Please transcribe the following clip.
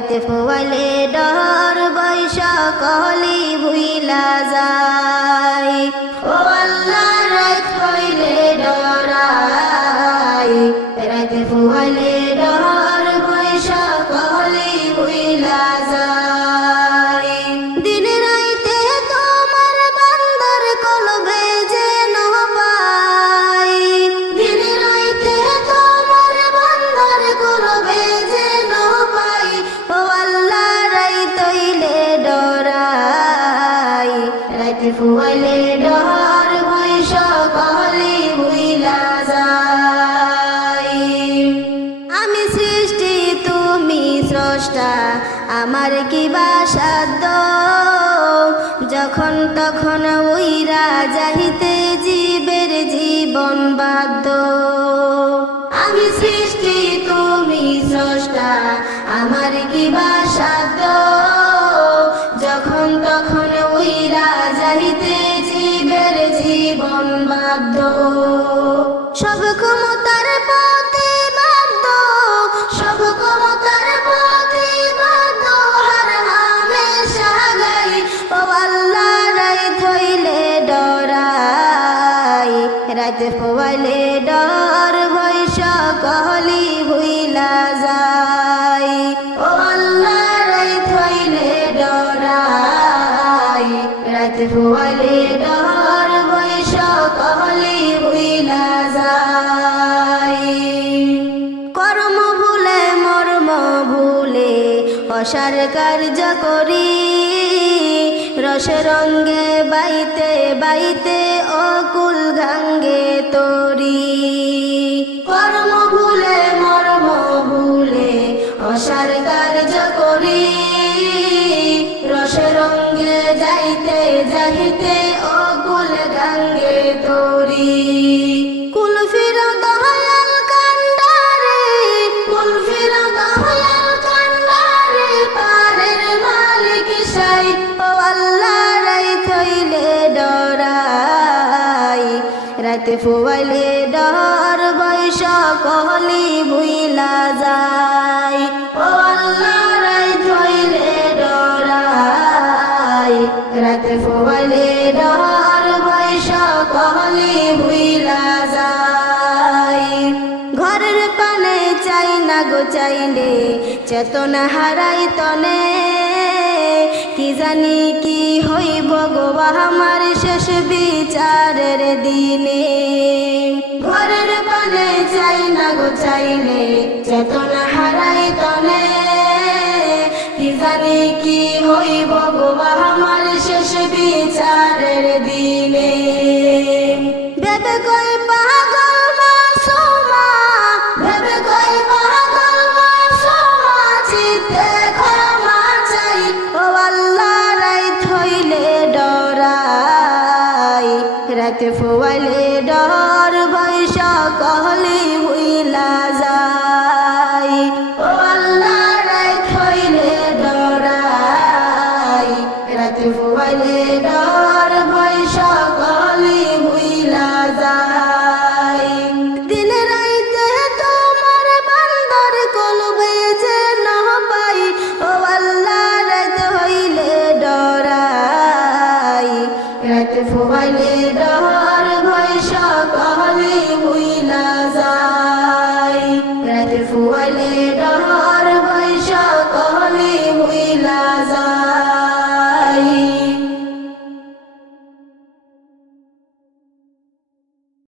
রাতে ফোয়ালে ডর বৈশা কলি ভুইলা যায়। ফুয়াইলে ডর ভয় সকলে ভুইলা যায়। আমি সৃষ্টি, তুমি স্রষ্টা, আমার কি বা সাধ্য? যখন তখন উইরা যাহিতে জীবের জীবন বাধ্য। আমি সৃষ্টি, তুমি স্রষ্টা, আমার কি বা সাধ্য? জীবন বাধ্য। সব ক্ষমতার পথে বাধ্য। সব ক্ষমতার পথে বাধ্য। হার হামেশা গাই। ও আল্লাহ রাই থইলে ডরাই। রাত পোয়াইলে ডর ভয় সকলি ভুইলা যায়। ও আল্লাহ রাই থইলে ডরাই। রাত পোয়াইলে অসার কার্য করি? রসে রঙ্গে বাইতে বাইতে অকুল গাঙ্গে তরি। কর্ম ভুলে, মর্ম ভুলে অসার কার্য করি। রসে রঙ্গে যাইতে যাইতে অকুল গাঙ্গে তরি। রাতে ফুয়াইলে ডর বৈশ কহলি ভুইলা যায়। ঘরের পানে চাই না গো চাইলে, চেতনা হারাই তনে। জানি কি হই ভগবা আমার শেষ বিচারের দিনে। ঘরের বনে চাই না গো চাইলে, চেতনা হারাই তনে। কি জানি কি হইব রাতে ফোয়ালে ডর ভয় সকলে